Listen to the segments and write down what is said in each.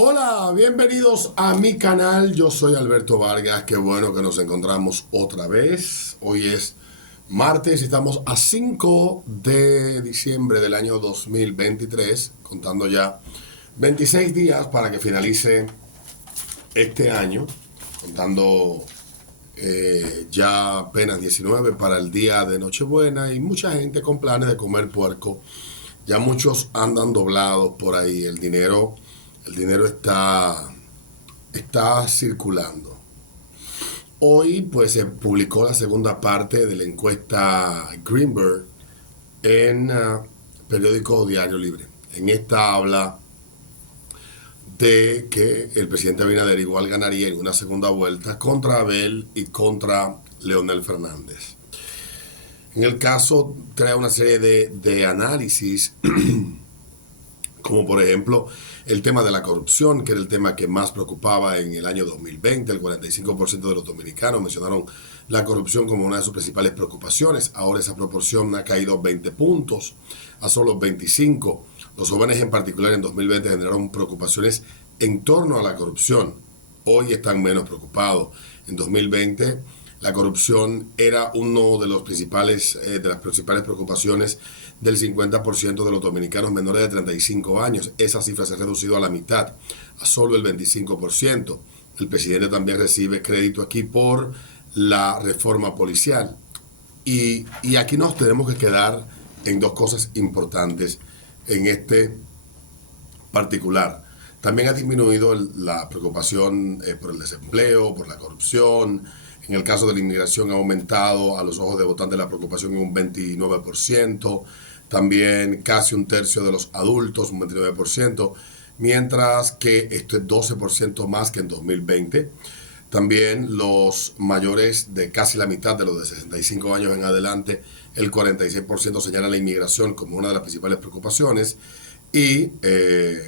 Hola, bienvenidos a mi canal. Yo soy Alberto Vargas. Qué bueno que nos encontramos otra vez. Hoy es martes y estamos a 5 de diciembre del año 2023, contando ya 26 días para que finalice este año, contando ya apenas 19 para el día de Nochebuena y mucha gente con planes de comer puerco. Ya muchos andan doblados por ahí. El dinero está circulando. Hoy pues se publicó la segunda parte de la encuesta Greenberg en periódico Diario Libre. En esta habla de que el presidente Abinader igual ganaría en una segunda vuelta contra Abel y contra Leonel Fernández. En el caso trae una serie de análisis como por ejemplo el tema de la corrupción, que era el tema que más preocupaba en el año 2020. El 45% de los dominicanos mencionaron la corrupción como una de sus principales preocupaciones. Ahora esa proporción ha caído 20 puntos a solo 25. Los jóvenes en particular en 2020 generaron preocupaciones en torno a la corrupción. Hoy están menos preocupados. En 2020 la corrupción era uno de las principales preocupaciones del 50% de los dominicanos menores de 35 años. Esa cifra se ha reducido a la mitad, a solo el 25%. El presidente también recibe crédito aquí por la reforma policial. Y aquí nos tenemos que quedar en dos cosas importantes en este particular. También ha disminuido la preocupación por el desempleo, por la corrupción. En el caso de la inmigración ha aumentado a los ojos de votantes la preocupación en un 29%. También casi un tercio de los adultos, un 29%. Mientras que esto es 12% más que en 2020. También los mayores de casi la mitad de los de 65 años en adelante, el 46% señalan la inmigración como una de las principales preocupaciones. Y el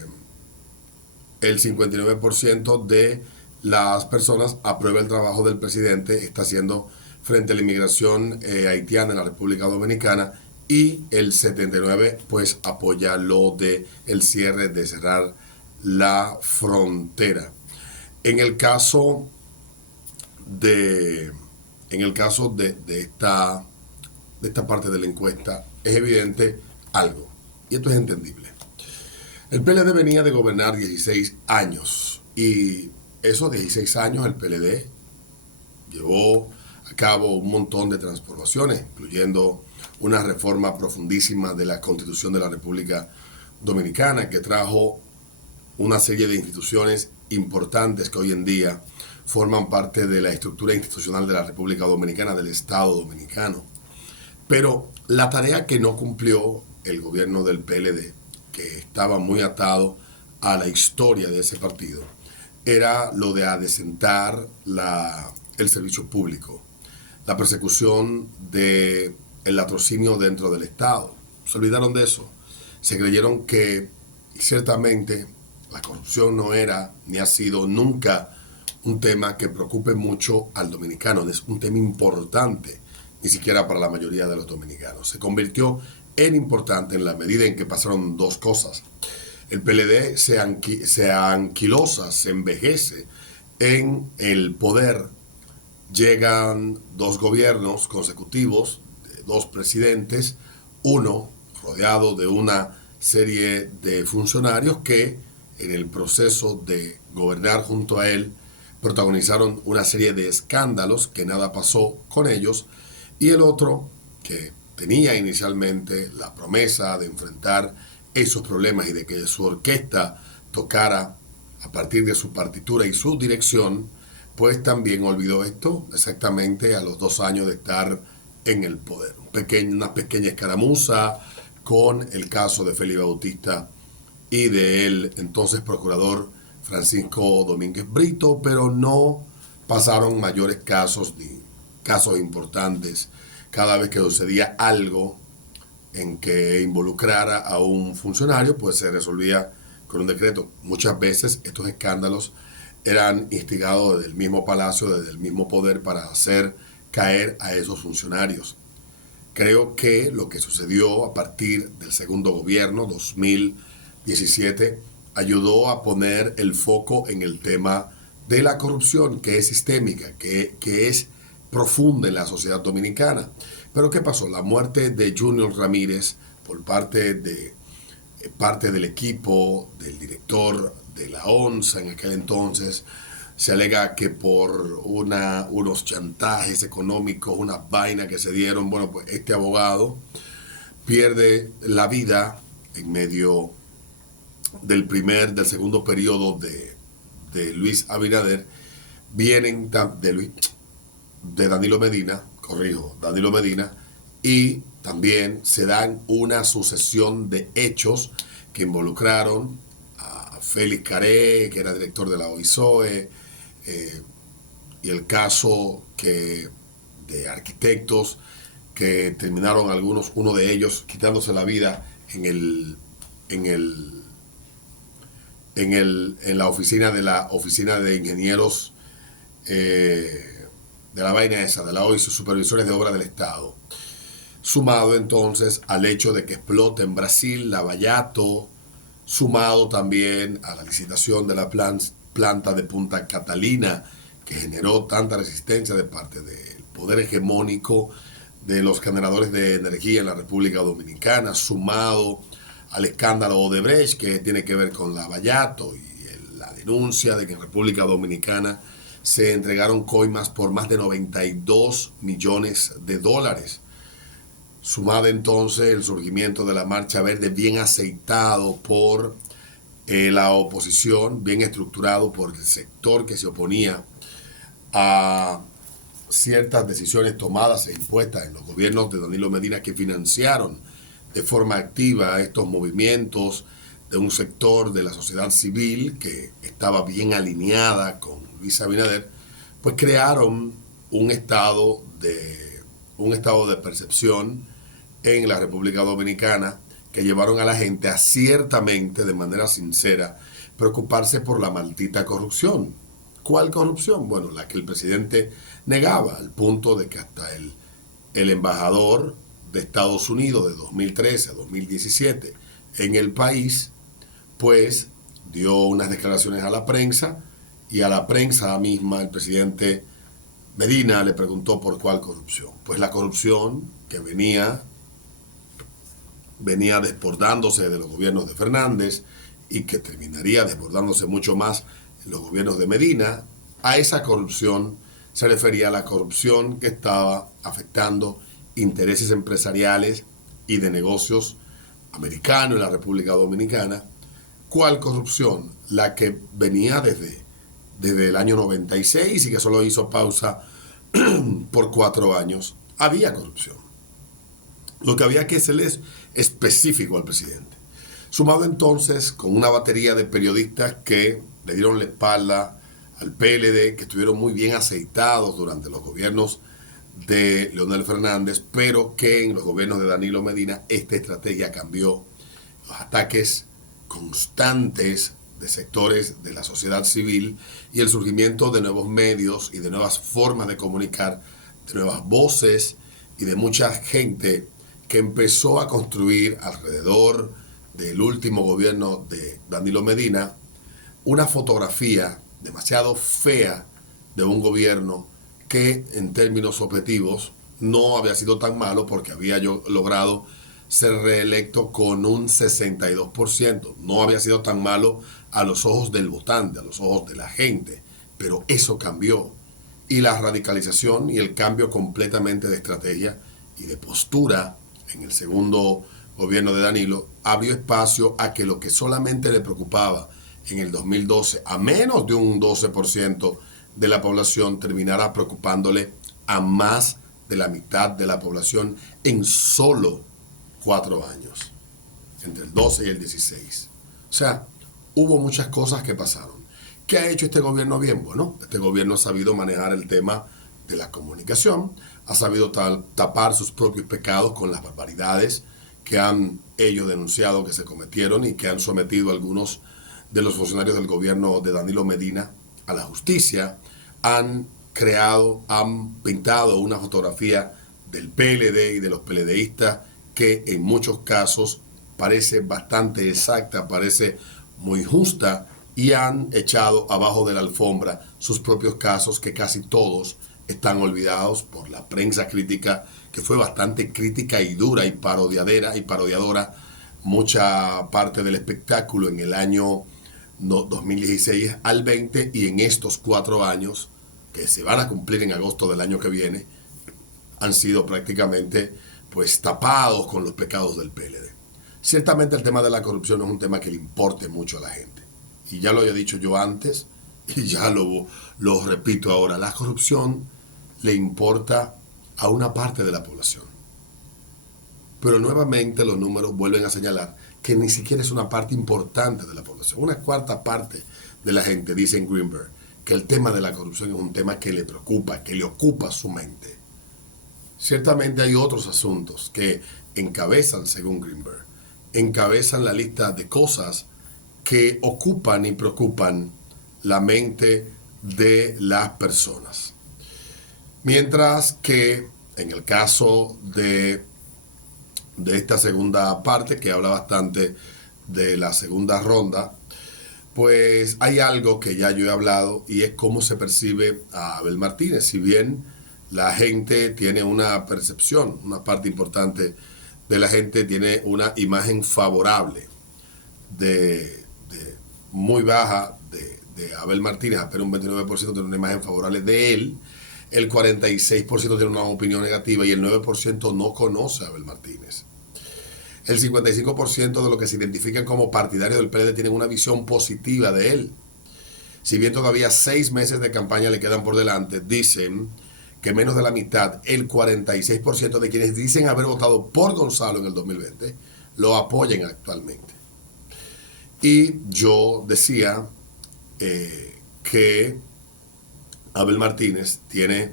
59% de las personas aprueba el trabajo del presidente, está haciendo frente a la inmigración haitiana en la República Dominicana, y el 79% pues apoya lo de el cierre, de cerrar la frontera. En el caso de esta parte de la encuesta es evidente algo, y esto es entendible. El PLD venía de gobernar 16 años y esos 16 años el PLD llevó a cabo un montón de transformaciones, incluyendo una reforma profundísima de la Constitución de la República Dominicana, que trajo una serie de instituciones importantes que hoy en día forman parte de la estructura institucional de la República Dominicana, del Estado Dominicano. Pero la tarea que no cumplió el gobierno del PLD, que estaba muy atado a la historia de ese partido, era lo de adecentar el servicio público, la persecución del latrocinio dentro del Estado. Se olvidaron de eso. Se creyeron que ciertamente la corrupción no era ni ha sido nunca un tema que preocupe mucho al dominicano. Es un tema importante, ni siquiera para la mayoría de los dominicanos. Se convirtió en importante en la medida en que pasaron dos cosas. El PLD se anquilosa, se envejece en el poder. Llegan dos gobiernos consecutivos, dos presidentes, uno rodeado de una serie de funcionarios que en el proceso de gobernar junto a él protagonizaron una serie de escándalos que nada pasó con ellos, y el otro que tenía inicialmente la promesa de enfrentar esos problemas y de que su orquesta tocara a partir de su partitura y su dirección, pues también olvidó esto exactamente a los 2 años de estar en el poder. Una pequeña escaramuza con el caso de Félix Bautista y del entonces procurador Francisco Domínguez Brito, pero no pasaron mayores casos ni casos importantes. Cada vez que sucedía algo en que involucrara a un funcionario, pues se resolvía con un decreto. Muchas veces estos escándalos eran instigados desde el mismo palacio, desde el mismo poder, para hacer caer a esos funcionarios. Creo que lo que sucedió a partir del segundo gobierno, 2017, ayudó a poner el foco en el tema de la corrupción, que es sistémica, que es profunda en la sociedad dominicana. Pero ¿qué pasó? La muerte de Junior Ramírez por parte del equipo, del director de la ONSA en aquel entonces, se alega que por unos chantajes económicos, unas vainas que se dieron, bueno, pues este abogado pierde la vida en medio del segundo periodo de Luis Abinader. Vienen de Danilo Medina, Danilo Medina, y también se dan una sucesión de hechos que involucraron a Félix Caré, que era director de la OISOE, y el caso de arquitectos que terminaron uno de ellos quitándose la vida en la oficina de ingenieros, de la vaina esa, de la OISO, supervisores de obra del Estado. Sumado entonces al hecho de que explota en Brasil Lavallato, sumado también a la licitación de la planta de Punta Catalina, que generó tanta resistencia de parte del poder hegemónico de los generadores de energía en la República Dominicana, sumado al escándalo Odebrecht, que tiene que ver con Lavallato, y la denuncia de que en República Dominicana se entregaron coimas por más de 92 millones de dólares. Sumado entonces el surgimiento de la Marcha Verde, bien aceitado por la oposición, bien estructurado por el sector que se oponía a ciertas decisiones tomadas e impuestas en los gobiernos de Danilo Medina, que financiaron de forma activa estos movimientos de un sector de la sociedad civil que estaba bien alineada con Luis Abinader, pues crearon un estado de percepción en la República Dominicana que llevaron a la gente a ciertamente, de manera sincera, preocuparse por la maldita corrupción. ¿Cuál corrupción? Bueno, la que el presidente negaba, al punto de que hasta el embajador de Estados Unidos de 2013 a 2017 en el país, pues dio unas declaraciones a la prensa, y a la prensa misma el presidente Medina le preguntó por cuál corrupción. Pues la corrupción que venía desbordándose de los gobiernos de Fernández y que terminaría desbordándose mucho más en los gobiernos de Medina. A esa corrupción se refería a la corrupción que estaba afectando intereses empresariales y de negocios americanos en la República Dominicana. ¿Cuál corrupción? La que venía desde el año 96 y que solo hizo pausa por 4 años. Había corrupción. Lo que había que hacerles específico al presidente. Sumado entonces con una batería de periodistas que le dieron la espalda al PLD, que estuvieron muy bien aceitados durante los gobiernos de Leonel Fernández, pero que en los gobiernos de Danilo Medina esta estrategia cambió. Los ataques constantes de sectores de la sociedad civil y el surgimiento de nuevos medios y de nuevas formas de comunicar, de nuevas voces y de mucha gente que empezó a construir alrededor del último gobierno de Danilo Medina una fotografía demasiado fea de un gobierno que en términos objetivos no había sido tan malo, porque había logrado ser reelecto con un 62%. No había sido tan malo a los ojos del votante, a los ojos de la gente, pero eso cambió. Y la radicalización y el cambio completamente de estrategia y de postura en el segundo gobierno de Danilo abrió espacio a que lo que solamente le preocupaba en el 2012 a menos de un 12% de la población terminara preocupándole a más de la mitad de la población en solo 4 años, entre el 12 y el 16. O sea, hubo muchas cosas que pasaron. ¿Qué ha hecho este gobierno bien? Bueno, este gobierno ha sabido manejar el tema de la comunicación, ha sabido tapar sus propios pecados con las barbaridades que han ellos denunciado que se cometieron y que han sometido a algunos de los funcionarios del gobierno de Danilo Medina a la justicia. Han pintado una fotografía del PLD y de los PLDistas que en muchos casos parece bastante exacta, parece muy justa y han echado abajo de la alfombra sus propios casos, que casi todos están olvidados por la prensa crítica, que fue bastante crítica y dura y parodiadora mucha parte del espectáculo en el año 2016 al 20, y en estos 4 años que se van a cumplir en agosto del año que viene han sido prácticamente pues tapados con los pecados del PLD. Ciertamente el tema de la corrupción es un tema que le importe mucho a la gente, y ya lo había dicho yo antes y ya lo repito ahora: la corrupción le importa a una parte de la población, pero nuevamente los números vuelven a señalar que ni siquiera es una parte importante de la población. Una cuarta parte de la gente dice en Greenberg que el tema de la corrupción es un tema que le preocupa, que le ocupa su mente. Ciertamente hay otros asuntos que encabezan, según Greenberg, encabezan la lista de cosas que ocupan y preocupan la mente de las personas. Mientras que en el caso de esta segunda parte, que habla bastante de la segunda ronda, pues hay algo que ya yo he hablado, y es cómo se percibe a Abel Martínez. Si bien la gente tiene una percepción, una parte importante de la gente tiene una imagen favorable de muy baja de Abel Martínez, apenas un 29% tiene una imagen favorable de él, el 46% tiene una opinión negativa y el 9% no conoce a Abel Martínez. El 55% de los que se identifican como partidarios del PLD tienen una visión positiva de él. Si bien todavía 6 meses de campaña le quedan por delante, dicen que menos de la mitad, el 46% de quienes dicen haber votado por Gonzalo en el 2020, lo apoyan actualmente. Y yo decía que Abel Martínez tiene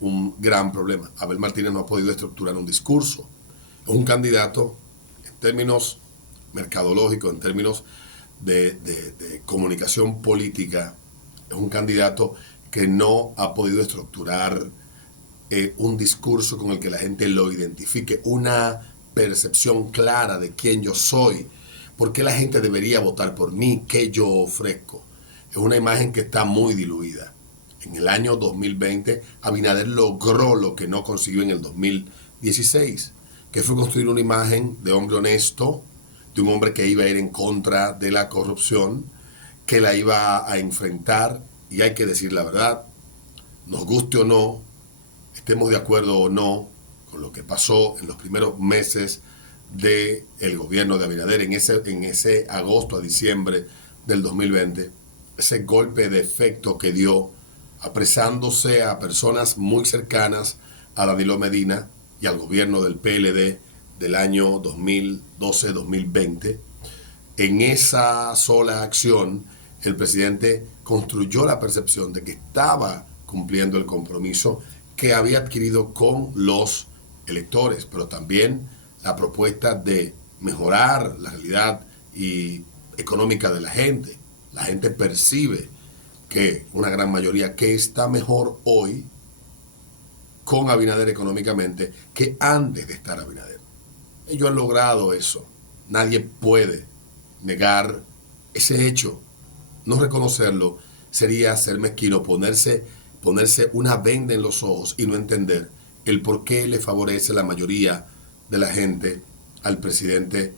un gran problema. Abel Martínez no ha podido estructurar un discurso. Es un candidato, en términos mercadológicos, en términos de comunicación política, es un candidato que no ha podido estructurar un discurso con el que la gente lo identifique, una percepción clara de quién yo soy, por qué la gente debería votar por mí, qué yo ofrezco. Es una imagen que está muy diluida. En el año 2020, Abinader logró lo que no consiguió en el 2016, que fue construir una imagen de hombre honesto, de un hombre que iba a ir en contra de la corrupción, que la iba a enfrentar. Y hay que decir la verdad, nos guste o no, estemos de acuerdo o no con lo que pasó en los primeros meses del gobierno de Abinader, en ese agosto a diciembre del 2020, ese golpe de efecto que dio apresándose a personas muy cercanas a Danilo Medina y al gobierno del PLD del año 2012-2020. En esa sola acción, el presidente construyó la percepción de que estaba cumpliendo el compromiso que había adquirido con los electores, pero también la propuesta de mejorar la realidad económica de la gente. La gente percibe que una gran mayoría que está mejor hoy con Abinader económicamente que antes de estar Abinader. Ellos han logrado eso. Nadie puede negar ese hecho. No reconocerlo sería ser mezquino, ponerse una venda en los ojos y no entender el por qué le favorece la mayoría de la gente al presidente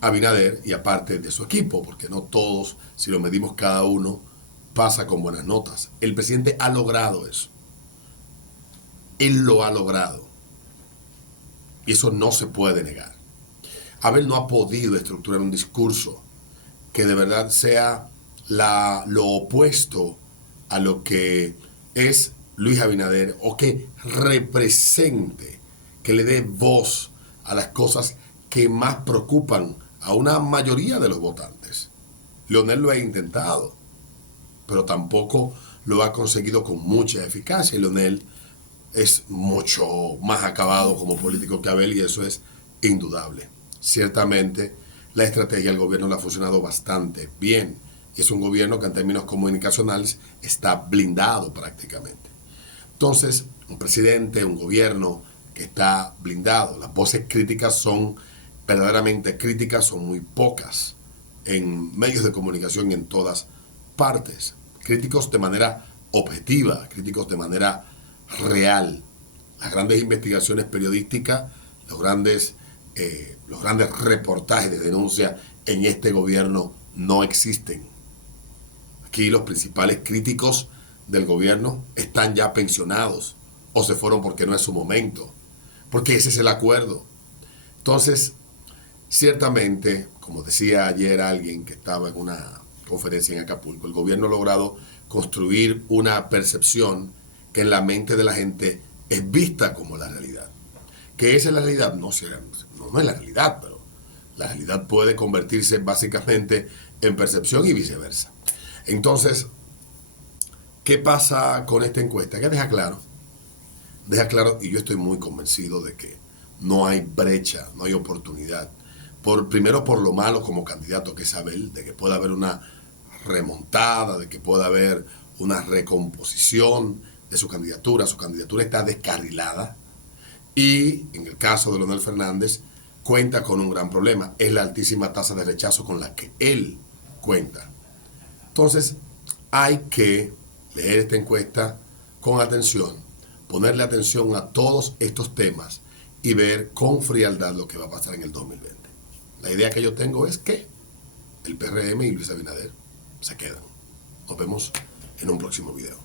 Abinader y aparte de su equipo, porque no todos, si lo medimos cada uno, pasa con buenas notas. El presidente ha logrado eso. Él lo ha logrado. Y eso no se puede negar. Abel no ha podido estructurar un discurso que de verdad sea lo opuesto a lo que es Luis Abinader, o que represente, que le dé voz a las cosas que más preocupan a una mayoría de los votantes. Leonel lo ha intentado, pero tampoco lo ha conseguido con mucha eficacia. Leonel es mucho más acabado como político que Abel, y eso es indudable. Ciertamente la estrategia del gobierno le ha funcionado bastante bien, y es un gobierno que en términos comunicacionales está blindado prácticamente. Entonces, un presidente, un gobierno que está blindado, las voces críticas son verdaderamente críticas, son muy pocas. en medios de comunicación y en todas partes. Críticos de manera objetiva, críticos de manera real. Las grandes investigaciones periodísticas, los grandes reportajes de denuncia en este gobierno no existen. Aquí los principales críticos del gobierno están ya pensionados o se fueron porque no es su momento, porque ese es el acuerdo. Entonces, ciertamente, como decía ayer alguien que estaba en una conferencia en Acapulco, el gobierno ha logrado construir una percepción que en la mente de la gente es vista como la realidad. ¿Que esa es la realidad? No, no es la realidad, pero la realidad puede convertirse básicamente en percepción y viceversa. Entonces, ¿qué pasa con esta encuesta? Que deja claro, y yo estoy muy convencido de que no hay brecha, no hay oportunidad. Primero por lo malo como candidato que es Abel, de que pueda haber una remontada, de que pueda haber una recomposición de su candidatura. Su candidatura está descarrilada y en el caso de Leonel Fernández cuenta con un gran problema, es la altísima tasa de rechazo con la que él cuenta. Entonces hay que leer esta encuesta con atención, ponerle atención a todos estos temas y ver con frialdad lo que va a pasar en el 2020. La idea que yo tengo es que el PRM y Luis Abinader se quedan. Nos vemos en un próximo video.